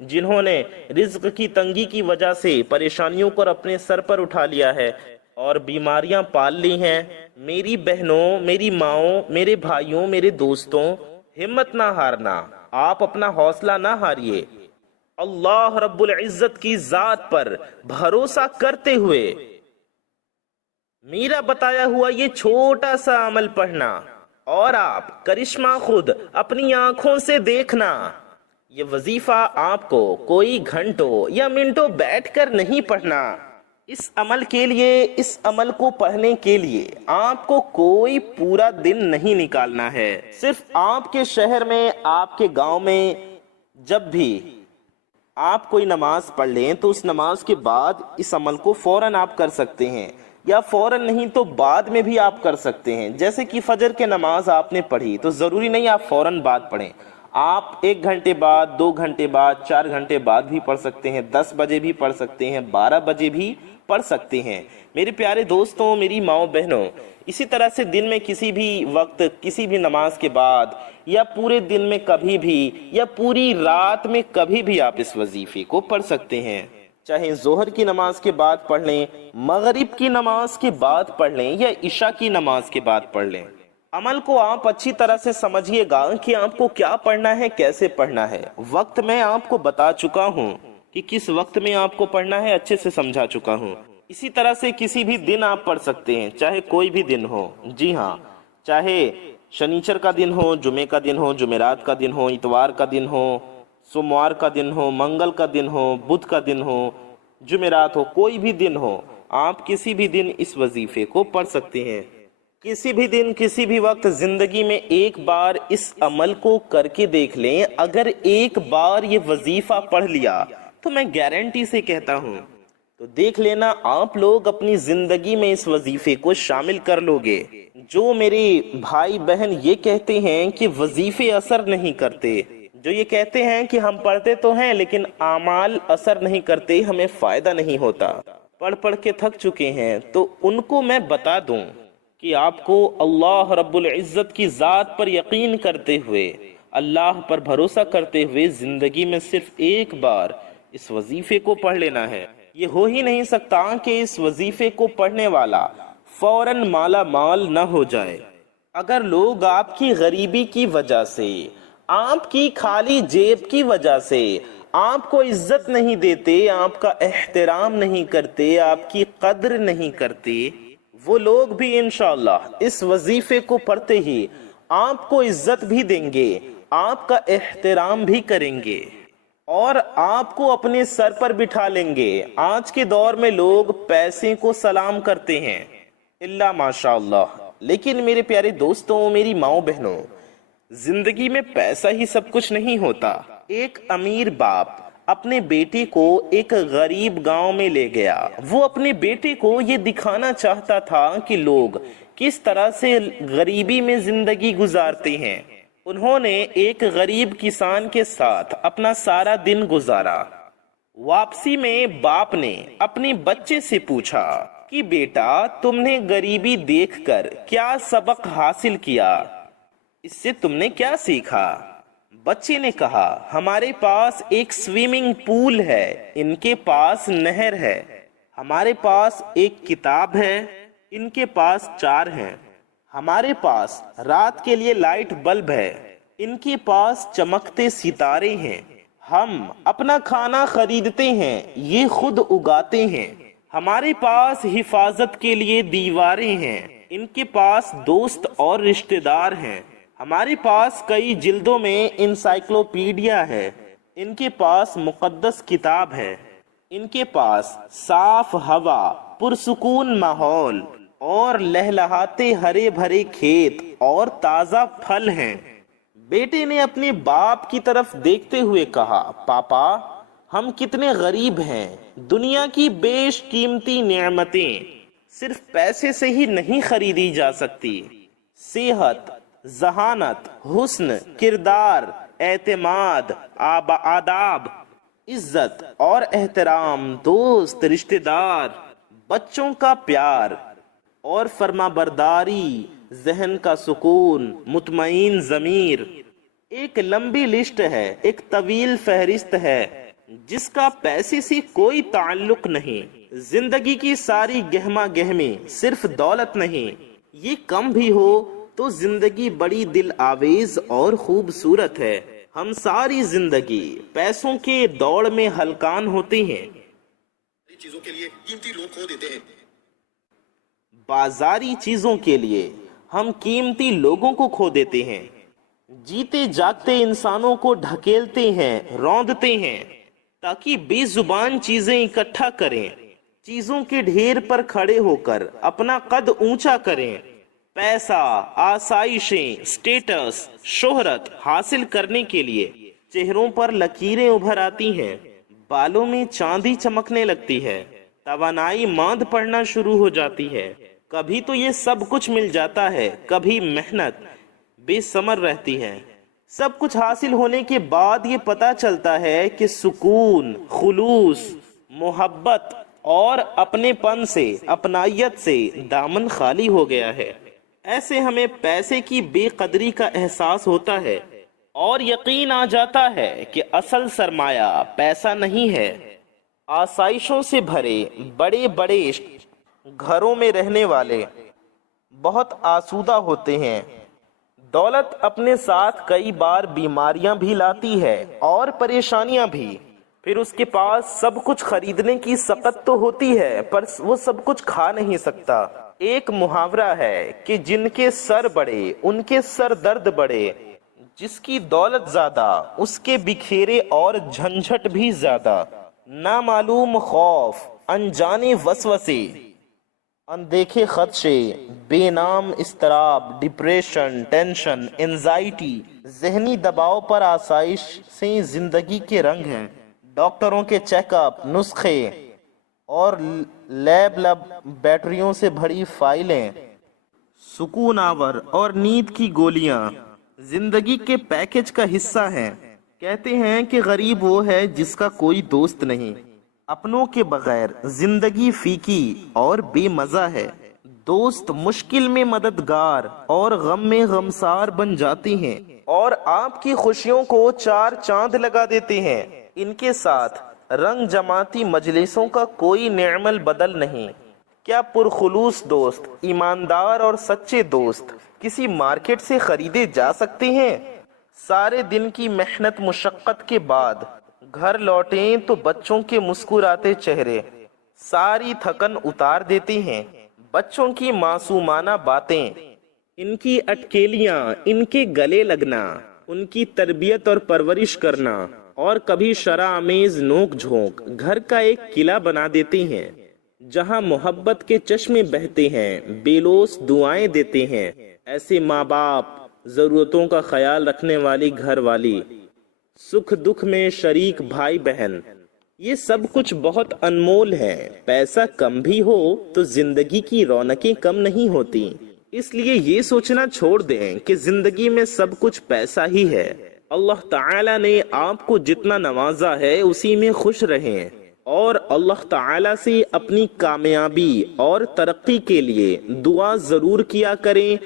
جنہوں نے رزق کی تنگی کی وجہ سے پریشانیوں کو اپنے سر پر اٹھا لیا ہے اور بیماریاں پال لی ہیں، میری بہنوں، میری ماؤں، میرے بھائیوں، میرے دوستوں، ہمت نہ ہارنا، آپ اپنا حوصلہ نہ ہاریے، اللہ رب العزت کی ذات پر بھروسہ کرتے ہوئے میرا بتایا ہوا یہ چھوٹا سا عمل پڑھنا اور آپ کرشمہ خود اپنی آنکھوں سے دیکھنا۔ یہ وظیفہ آپ کو کوئی گھنٹوں یا منٹوں بیٹھ کر نہیں پڑھنا۔ اس عمل کے لیے، اس عمل کو پڑھنے کے لیے آپ کو کوئی پورا دن نہیں نکالنا ہے۔ صرف آپ کے شہر میں، آپ کے گاؤں میں جب بھی آپ کوئی نماز پڑھ لیں تو اس نماز کے بعد اس عمل کو فوراً آپ کر سکتے ہیں، یا فوراً نہیں تو بعد میں بھی آپ کر سکتے ہیں۔ جیسے کہ فجر کے نماز آپ نے پڑھی تو ضروری نہیں آپ فوراً بعد پڑھیں، آپ 1 گھنٹے بعد، 2 گھنٹے بعد، 4 گھنٹے بعد بھی پڑھ سکتے ہیں، 10 بجے بھی پڑھ سکتے ہیں، 12 بجے بھی پڑھ سکتے ہیں۔ میرے پیارے دوستوں، میری ماؤں بہنوں، اسی طرح سے دن میں کسی بھی وقت، کسی بھی نماز کے بعد، یا پورے دن میں کبھی بھی، یا پوری رات میں کبھی بھی آپ اس وظیفے کو پڑھ سکتے ہیں۔ چاہے ظہر کی نماز کے بعد پڑھ لیں، مغرب کی نماز کے بعد پڑھ لیں، یا عشاء کی نماز کے بعد پڑھ لیں۔ عمل کو آپ اچھی طرح سے سمجھیے گا کہ آپ کو کیا پڑھنا ہے، کیسے پڑھنا ہے۔ وقت میں آپ کو بتا چکا ہوں کہ کس وقت میں آپ کو پڑھنا ہے، اچھے سے سمجھا چکا ہوں۔ اسی طرح سے کسی بھی دن آپ پڑھ سکتے ہیں، چاہے کوئی بھی دن ہو۔ جی ہاں، چاہے شنیچر کا دن ہو، جمعے کا دن ہو، جمعرات کا دن ہو، اتوار کا دن ہو، سوموار کا دن ہو، منگل کا دن ہو، بدھ کا دن ہو، جمعرات ہو، کوئی بھی دن ہو، آپ کسی بھی دن اس وظیفے کو پڑھ سکتے ہیں۔ کسی بھی دن، کسی بھی وقت زندگی میں ایک بار اس عمل کو کر کے دیکھ لیں۔ اگر ایک بار یہ وظیفہ پڑھ لیا تو میں گارنٹی سے کہتا ہوں تو دیکھ لینا آپ لوگ اپنی زندگی میں اس وظیفے کو شامل کر لوگے۔ جو میرے بھائی بہن یہ کہتے ہیں کہ وظیفے اثر نہیں کرتے، جو یہ کہتے ہیں کہ ہم پڑھتے تو ہیں لیکن اعمال اثر نہیں کرتے، ہمیں فائدہ نہیں ہوتا، پڑھ کے تھک چکے ہیں، تو ان کو میں بتا دوں کہ آپ کو اللہ رب العزت کی ذات پر یقین کرتے ہوئے، اللہ پر بھروسہ کرتے ہوئے زندگی میں صرف ایک بار اس وظیفے کو پڑھ لینا ہے۔ یہ ہو ہی نہیں سکتا کہ اس وظیفے کو پڑھنے والا فوراً مالا مال نہ ہو جائے۔ اگر لوگ آپ کی غریبی کی وجہ سے، آپ کی خالی جیب کی وجہ سے آپ کو عزت نہیں دیتے، آپ کا احترام نہیں کرتے، آپ کی قدر نہیں کرتے، وہ لوگ بھی انشاءاللہ اس وظیفے کو پڑھتے ہی آپ کو عزت بھی دیں گے، آپ کا احترام بھی کریں گے اور آپ کو اپنے سر پر بٹھا لیں گے۔ آج کے دور میں لوگ پیسے کو سلام کرتے ہیں، اللہ ماشاءاللہ، لیکن میرے پیارے دوستوں، میری ماؤں بہنوں، زندگی میں پیسہ ہی سب کچھ نہیں ہوتا۔ ایک امیر باپ اپنے بیٹے کو ایک غریب گاؤں میں لے گیا۔ وہ اپنے بیٹے کو یہ دکھانا چاہتا تھا کہ لوگ کس طرح سے غریبی میں زندگی گزارتے ہیں۔ انہوں نے ایک غریب کسان کے ساتھ اپنا سارا دن گزارا۔ واپسی میں باپ نے اپنے بچے سے پوچھا کہ بیٹا، تم نے غریبی دیکھ کر کیا سبق حاصل کیا؟ اس سے تم نے کیا سیکھا؟ بچے نے کہا، ہمارے پاس ایک سوئمنگ پول ہے، ان کے پاس نہر ہے، ہمارے پاس ایک کتاب ہے، ان کے پاس 4 ہیں، ہمارے پاس رات کے لیے لائٹ بلب ہے، ان کے پاس چمکتے ستارے ہیں، ہم اپنا کھانا خریدتے ہیں، یہ خود اگاتے ہیں، ہمارے پاس حفاظت کے لیے دیواریں ہیں، ان کے پاس دوست اور رشتہ دار ہیں، ہمارے پاس کئی جلدوں میں انسائکلوپیڈیا ہے، ان کے پاس مقدس کتاب ہے، ان کے پاس صاف ہوا، پرسکون ماحول اور لہلہاتے ہرے بھرے کھیت اور تازہ پھل ہیں۔ بیٹے نے اپنے باپ کی طرف دیکھتے ہوئے کہا، پاپا، ہم کتنے غریب ہیں، دنیا کی بیش قیمتی نعمتیں صرف پیسے سے ہی نہیں خریدی جا سکتی۔ صحت، ذہانت، حسن کردار، اعتماد، آداب، عزت اور احترام، دوست، رشتہ دار، بچوں کا پیار اور فرما برداری، ذہن کا سکون، مطمئن ضمیر، ایک لمبی لسٹ ہے، ایک طویل فہرست ہے۔ جس کا پیسے سے کوئی تعلق نہیں، زندگی کی ساری گہما گہمی صرف دولت نہیں، یہ کم بھی ہو تو زندگی بڑی دل آویز اور خوبصورت ہے۔ ہم ساری زندگی پیسوں کے دوڑ میں ہلکان ہوتے ہیں، چیزوں کے لیے قیمتی لوگ کھو دیتے ہیں، بازاری چیزوں کے لیے ہم قیمتی لوگوں کو کھو دیتے ہیں، جیتے جاگتے انسانوں کو ڈھکیلتے ہیں، روندتے ہیں تاکہ بے زبان چیزیں اکٹھا کریں، چیزوں کے ڈھیر پر کھڑے ہو کر اپنا قد اونچا کریں، پیسہ، آسائشیں، سٹیٹس، شہرت حاصل کرنے کے لیے چہروں پر لکیریں ابھر آتی ہیں، بالوں میں چاندی چمکنے لگتی ہے، توانائی ماند پڑنا شروع ہو جاتی ہے۔ کبھی تو یہ سب کچھ مل جاتا ہے، کبھی محنت بے ثمر رہتی ہے۔ سب کچھ حاصل ہونے کے بعد یہ پتہ چلتا ہے کہ سکون، خلوص، محبت اور اپنے پن سے، اپنائیت سے دامن خالی ہو گیا ہے۔ ایسے ہمیں پیسے کی بے قدری کا احساس ہوتا ہے اور یقین آ جاتا ہے کہ اصل سرمایہ پیسہ نہیں ہے۔ آسائشوں سے بھرے بڑے بڑے گھروں میں رہنے والے بہت آسودہ ہوتے ہیں۔ دولت اپنے ساتھ کئی بار بیماریاں بھی لاتی ہے اور پریشانیاں بھی۔ پھر اس کے پاس سب کچھ خریدنے کی سخت تو ہوتی ہے پر وہ سب کچھ کھا نہیں سکتا۔ ایک محاورہ ہے کہ جن کے سر بڑے ان کے سر درد بڑے، جس کی دولت زیادہ اس کے بکھیرے اور جھنجھٹ بھی زیادہ۔ نامعلوم خوف، انجانے وسوسے، اندیکھے خدشے، بے نام اضطراب، ڈپریشن، ٹینشن، انزائٹی، ذہنی دباؤ پر آسائش سے زندگی کے رنگ ہیں۔ ڈاکٹروں کے چیک اپ، نسخے اور لیب بیٹریوں سے بھری فائلیں، سکون آور اور نیند کی گولیاں زندگی کے پیکج کا حصہ ہیں۔ کہتے ہیں کہ غریب وہ ہے جس کا کوئی دوست نہیں۔ اپنوں کے بغیر زندگی فیکی اور بے مزہ ہے۔ دوست مشکل میں مددگار اور غم میں غمسار بن جاتی ہیں اور آپ کی خوشیوں کو چار چاند لگا دیتے ہیں۔ ان کے ساتھ رنگ جماتی مجلسوں کا کوئی نعم البدل نہیں۔ کیا پرخلوص دوست، ایماندار اور سچے دوست کسی مارکیٹ سے خریدے جا سکتے ہیں؟ سارے دن کی محنت مشقت کے بعد گھر لوٹیں تو بچوں کے مسکراتے چہرے ساری تھکن اتار دیتے ہیں۔ بچوں کی معصومانہ باتیں، ان کی اٹکیلیاں، ان کے گلے لگنا، ان کی تربیت اور پرورش کرنا اور کبھی شرآمیز نوک جھونک گھر کا ایک قلعہ بنا دیتے ہیں جہاں محبت کے چشمے بہتے ہیں، بے لوث دعائیں دیتے ہیں۔ ایسے ماں باپ، ضرورتوں کا خیال رکھنے والی گھر والی، سکھ دکھ میں شریک بھائی بہن، یہ سب کچھ بہت انمول ہے۔ پیسہ کم بھی ہو تو زندگی کی رونقیں کم نہیں ہوتی۔ اس لیے یہ سوچنا چھوڑ دیں کہ زندگی میں سب کچھ پیسہ ہی ہے۔ اللہ تعالیٰ نے آپ کو جتنا نوازا ہے اسی میں خوش رہیں اور اللہ تعالیٰ سے اپنی کامیابی اور ترقی کے لیے دعا ضرور کیا کریں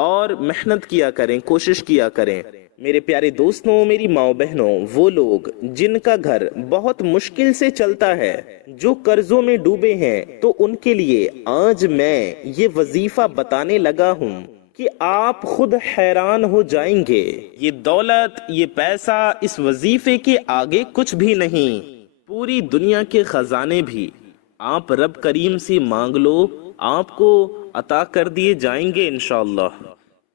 اور محنت کیا کریں، کوشش کیا کریں۔ میرے پیارے دوستوں، میری ماؤں بہنوں، وہ لوگ جن کا گھر بہت مشکل سے چلتا ہے، جو قرضوں میں ڈوبے ہیں، تو ان کے لیے آج میں یہ وظیفہ بتانے لگا ہوں کہ آپ خود حیران ہو جائیں گے۔ یہ دولت، یہ پیسہ اس وظیفے کے آگے کچھ بھی نہیں۔ پوری دنیا کے خزانے بھی آپ رب کریم سے مانگ لو، آپ کو عطا کر دیے جائیں گے انشاءاللہ۔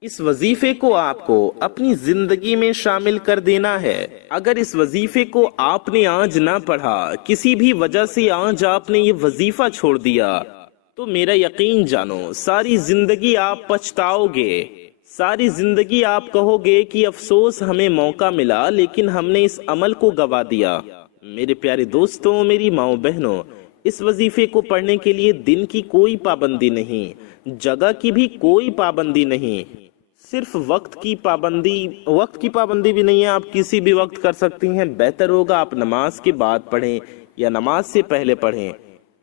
اس وظیفے کو آپ کو اپنی زندگی میں شامل کر دینا ہے۔ اگر اس وظیفے کو آپ نے آج نہ پڑھا، کسی بھی وجہ سے آج آپ نے یہ وظیفہ چھوڑ دیا، تو میرا یقین جانو ساری زندگی آپ پچھتاؤ گے، ساری زندگی آپ کہو گے کہ افسوس ہمیں موقع ملا لیکن ہم نے اس عمل کو گوا دیا۔ میرے پیارے دوستوں، میری ماؤں بہنوں، اس وظیفے کو پڑھنے کے لیے دن کی کوئی پابندی نہیں، جگہ کی بھی کوئی پابندی نہیں، صرف وقت کی پابندی بھی نہیں ہے۔ آپ کسی بھی وقت کر سکتی ہیں۔ بہتر ہوگا آپ نماز کے بعد پڑھیں یا نماز سے پہلے پڑھیں۔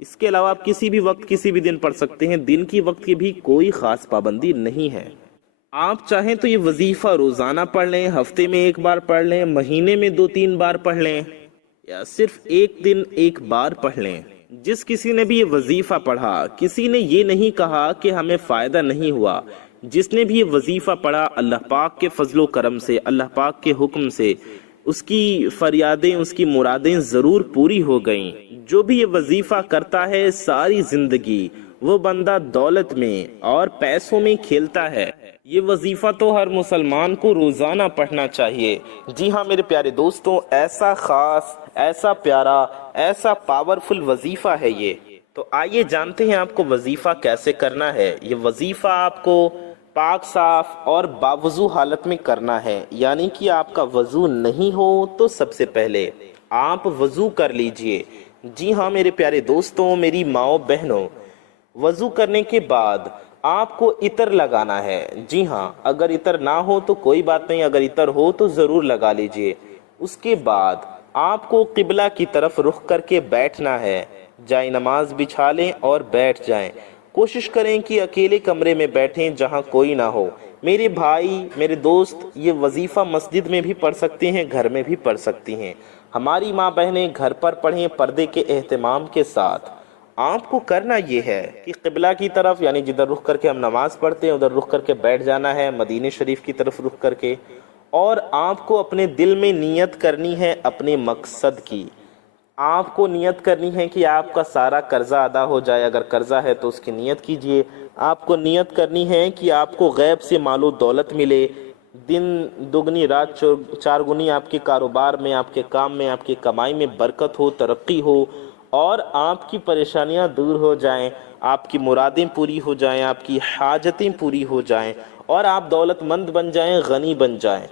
اس کے علاوہ آپ کسی بھی وقت کسی بھی دن پڑھ سکتے ہیں۔ دن کی وقت کی بھی کوئی خاص پابندی نہیں ہے۔ آپ چاہیں تو یہ وظیفہ روزانہ پڑھ لیں، ہفتے میں ایک بار پڑھ لیں، مہینے میں 2-3 بار پڑھ لیں، یا صرف ایک دن ایک بار پڑھ لیں۔ جس کسی نے بھی یہ وظیفہ پڑھا، کسی نے یہ نہیں کہا کہ ہمیں فائدہ نہیں ہوا۔ جس نے بھی یہ وظیفہ پڑھا، اللہ پاک کے فضل و کرم سے، اللہ پاک کے حکم سے اس کی فریادیں، اس کی مرادیں ضرور پوری ہو گئیں۔ جو بھی یہ وظیفہ کرتا ہے ساری زندگی وہ بندہ دولت میں اور پیسوں میں کھیلتا ہے۔ یہ وظیفہ تو ہر مسلمان کو روزانہ پڑھنا چاہیے۔ جی ہاں میرے پیارے دوستوں، ایسا خاص، ایسا پیارا، ایسا پاورفل وظیفہ ہے یہ۔ تو آئیے جانتے ہیں آپ کو وظیفہ کیسے کرنا ہے۔ یہ وظیفہ آپ کو پاک صاف اور باوضو حالت میں کرنا ہے، یعنی کہ آپ کا وضو نہیں ہو تو سب سے پہلے آپ وضو کر لیجئے۔ جی ہاں میرے پیارے دوستوں، میری ماؤں بہنوں، وضو کرنے کے بعد آپ کو عطر لگانا ہے۔ جی ہاں، اگر عطر نہ ہو تو کوئی بات نہیں، اگر عطر ہو تو ضرور لگا لیجئے۔ اس کے بعد آپ کو قبلہ کی طرف رخ کر کے بیٹھنا ہے۔ جائے نماز بچھا لیں اور بیٹھ جائیں۔ کوشش کریں کہ اکیلے کمرے میں بیٹھیں جہاں کوئی نہ ہو۔ میرے بھائی، میرے دوست، یہ وظیفہ مسجد میں بھی پڑھ سکتے ہیں، گھر میں بھی پڑھ سکتی ہیں۔ ہماری ماں بہنیں گھر پر پڑھیں پردے کے اہتمام کے ساتھ۔ آپ کو کرنا یہ ہے کہ قبلہ کی طرف، یعنی جدھر رخ کر کے ہم نماز پڑھتے ہیں ادھر رخ کر کے بیٹھ جانا ہے، مدینہ شریف کی طرف رخ کر کے، اور آپ کو اپنے دل میں نیت کرنی ہے اپنے مقصد کی۔ آپ کو نیت کرنی ہے کہ آپ کا سارا قرضہ ادا ہو جائے، اگر قرضہ ہے تو اس کی نیت کیجئے۔ آپ کو نیت کرنی ہے کہ آپ کو غیب سے مال و دولت ملے، دن دگنی رات چار گنی آپ کے کاروبار میں، آپ کے کام میں، آپ کی کمائی میں برکت ہو، ترقی ہو، اور آپ کی پریشانیاں دور ہو جائیں، آپ کی مرادیں پوری ہو جائیں، آپ کی حاجتیں پوری ہو جائیں، اور آپ دولت مند بن جائیں، غنی بن جائیں۔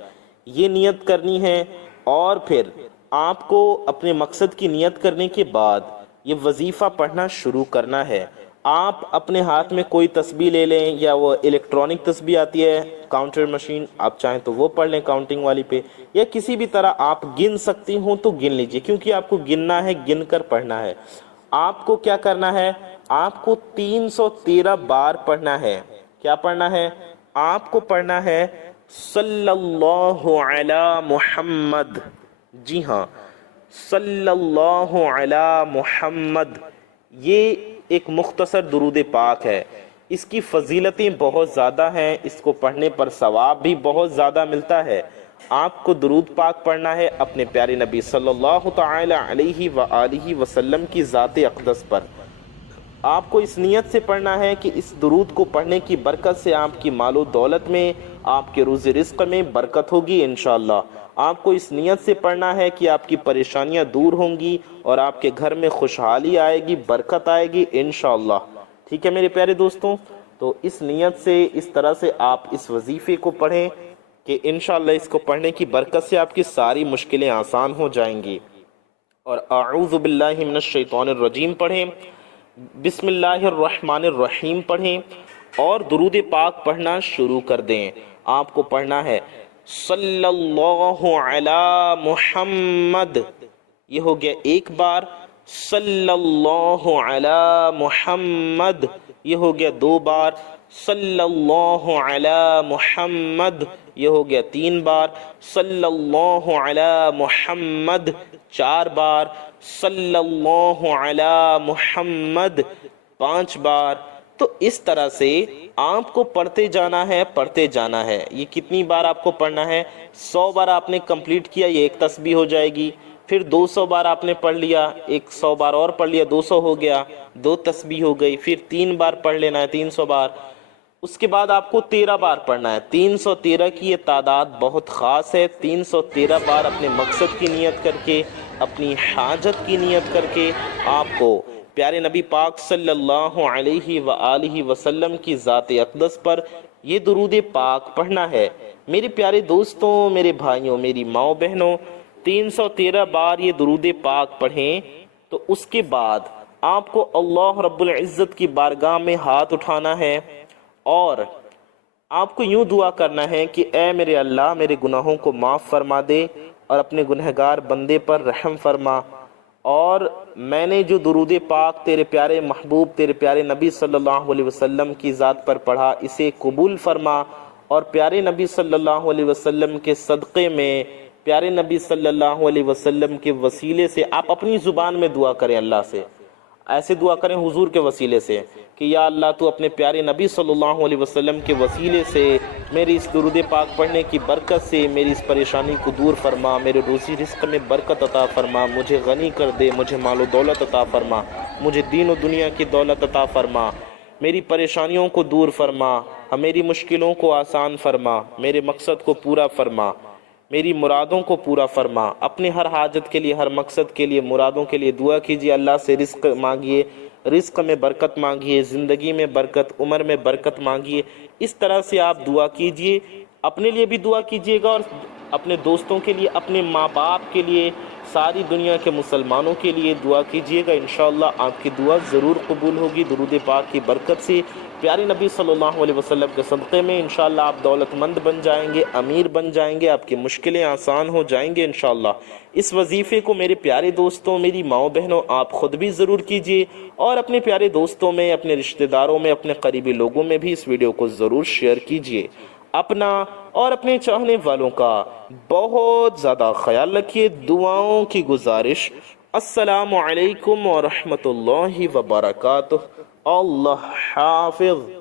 یہ نیت کرنی ہے، اور پھر آپ کو اپنے مقصد کی نیت کرنے کے بعد یہ وظیفہ پڑھنا شروع کرنا ہے۔ آپ اپنے ہاتھ میں کوئی تسبیح لے لیں، یا وہ الیکٹرانک تسبیح آتی ہے کاؤنٹر مشین، آپ چاہیں تو وہ پڑھ لیں کاؤنٹنگ والی پہ، یا کسی بھی طرح آپ گن سکتی ہوں تو گن لیجئے، کیونکہ آپ کو گننا ہے، گن کر پڑھنا ہے۔ آپ کو کیا کرنا ہے؟ آپ کو 313 بار پڑھنا ہے۔ کیا پڑھنا ہے؟ آپ کو پڑھنا ہے صلی اللہ علی محمد۔ جی ہاں، صلی اللہ علی محمد۔ یہ ایک مختصر درود پاک ہے، اس کی فضیلتیں بہت زیادہ ہیں، اس کو پڑھنے پر ثواب بھی بہت زیادہ ملتا ہے۔ آپ کو درود پاک پڑھنا ہے اپنے پیارے نبی صلی اللہ تعالی علیہ وآلہ وسلم کی ذات اقدس پر۔ آپ کو اس نیت سے پڑھنا ہے کہ اس درود کو پڑھنے کی برکت سے آپ کی مال و دولت میں، آپ کے روزی رزق میں برکت ہوگی انشاءاللہ۔ آپ کو اس نیت سے پڑھنا ہے کہ آپ کی پریشانیاں دور ہوں گی اور آپ کے گھر میں خوشحالی آئے گی، برکت آئے گی انشاءاللہ۔ ٹھیک ہے میرے پیارے دوستوں، تو اس نیت سے، اس طرح سے آپ اس وظیفے کو پڑھیں کہ انشاءاللہ اس کو پڑھنے کی برکت سے آپ کی ساری مشکلیں آسان ہو جائیں گی۔ اور اعوذ باللہ من الشیطان الرجیم پڑھیں، بسم اللہ الرحمن الرحیم پڑھیں، اور درود پاک پڑھنا شروع کر دیں۔ آپ کو پڑھنا ہے صلی اللہ علی محمد، یہ ہو گیا ایک بار۔ صلی اللہ علی محمد، یہ ہو گیا دو بار۔ صلی اللہ علی محمد، یہ ہو گیا تین بار۔ صلی اللہ علی محمد، چار بار۔ صلی اللہ علی محمد، پانچ بار۔ تو اس طرح سے آپ کو پڑھتے جانا ہے، پڑھتے جانا ہے۔ یہ کتنی بار آپ کو پڑھنا ہے؟ 100 بار آپ نے کمپلیٹ کیا، یہ ایک تسبیح ہو جائے گی۔ پھر 200 بار آپ نے پڑھ لیا، 100 بار اور پڑھ لیا، 200 ہو گیا، 2 تسبیح ہو گئی۔ پھر 3 بار پڑھ لینا ہے، 300 بار۔ اس کے بعد آپ کو 13 بار پڑھنا ہے۔ 313 کی یہ تعداد بہت خاص ہے۔ 313 بار اپنے مقصد کی نیت کر کے، اپنی حاجت کی نیت کر کے آپ کو پیارے نبی پاک صلی اللہ علیہ وآلہ وسلم کی ذات اقدس پر یہ درود پاک پڑھنا ہے۔ میرے پیارے دوستوں، میرے بھائیوں، میری ماؤں بہنوں، 313 بار یہ درود پاک پڑھیں تو اس کے بعد آپ کو اللہ رب العزت کی بارگاہ میں ہاتھ اٹھانا ہے، اور آپ کو یوں دعا کرنا ہے کہ اے میرے اللہ، میرے گناہوں کو معاف فرما دے اور اپنے گنہگار بندے پر رحم فرما، اور میں نے جو درود پاک تیرے پیارے محبوب، تیرے پیارے نبی صلی اللہ علیہ وسلم کی ذات پر پڑھا، اسے قبول فرما، اور پیارے نبی صلی اللہ علیہ وسلم کے صدقے میں، پیارے نبی صلی اللہ علیہ وسلم کے وسیلے سے آپ اپنی زبان میں دعا کریں اللہ سے، ایسے دعا کریں حضور کے وسیلے سے کہ یا اللہ تو اپنے پیارے نبی صلی اللہ علیہ وسلم کے وسیلے سے میری اس درود پاک پڑھنے کی برکت سے میری اس پریشانی کو دور فرما، میرے روزی رزق میں برکت عطا فرما، مجھے غنی کر دے، مجھے مال و دولت عطا فرما، مجھے دین و دنیا کی دولت عطا فرما، میری پریشانیوں کو دور فرما، میری مشکلوں کو آسان فرما، میرے مقصد کو پورا فرما، میری مرادوں کو پورا فرما۔ اپنے ہر حاجت کے لیے، ہر مقصد کے لیے، مرادوں کے لیے دعا کیجیے، اللہ سے رزق مانگیے، رزق میں برکت مانگیے، زندگی میں برکت، عمر میں برکت مانگیے۔ اس طرح سے آپ دعا کیجیے، اپنے لیے بھی دعا کیجیے گا اور اپنے دوستوں کے لیے، اپنے ماں باپ کے لیے، ساری دنیا کے مسلمانوں کے لیے دعا کیجیے گا، انشاءاللہ آپ کی دعا ضرور قبول ہوگی۔ درود پاک کی برکت سے، پیارے نبی صلی اللہ علیہ وسلم کے صدقے میں انشاءاللہ آپ دولت مند بن جائیں گے، امیر بن جائیں گے، آپ کی مشکلیں آسان ہو جائیں گے انشاءاللہ۔ اس وظیفے کو میرے پیارے دوستوں، میری ماؤں بہنوں، آپ خود بھی ضرور کیجیے اور اپنے پیارے دوستوں میں، اپنے رشتہ داروں میں، اپنے قریبی لوگوں میں بھی اس ویڈیو کو ضرور شیئر کیجیے۔ اپنا اور اپنے چاہنے والوں کا بہت زیادہ خیال رکھیے۔ دعاؤں کی گزارش۔ السلام علیکم ورحمۃ اللہ وبرکاتہ۔ اللہ حافظ۔